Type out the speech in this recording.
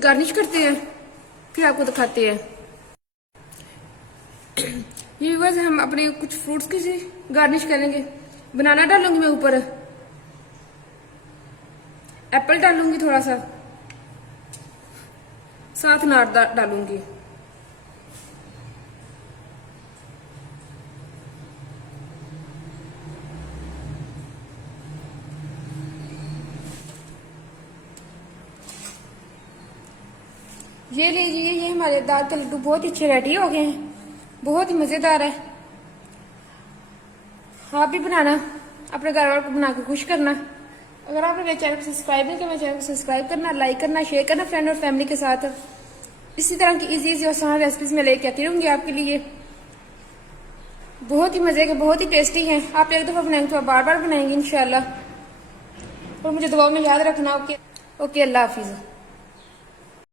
Garnish करते हैं फिर आपको दिखाते हैं। ये व्यूअर्स हम अपने कुछ फ्रूट्स की से गार्निश करेंगे। बनाना डालूंगी मैं ऊपर, एप्पल डालूंगी थोड़ा सा, साथ नार डालूंगी। ये लीजिए, ये हमारे दाल के लड्डू बहुत अच्छे रेडी हो गए हैं, बहुत ही मजेदार है। आप भी बनाना, अपने घर वालों को बना के खुश करना। अगर आपने मेरे चैनल को सब्सक्राइब नहीं किया, मेरे चैनल को सब्सक्राइब करना, लाइक करना, शेयर करना फ्रेंड और फैमिली के साथ। इसी तरह की इजी और आसान रेसिपीज में लेके आती रहूंगी आपके लिए। बहुत ही मजे के, बहुत ही टेस्टी हैं। आप एक दफा बनाएंगे तो आप बार बार बनाएंगे इंशाल्लाह। और मुझे दुआओं में याद रखना। ओके, अल्लाह हाफिज।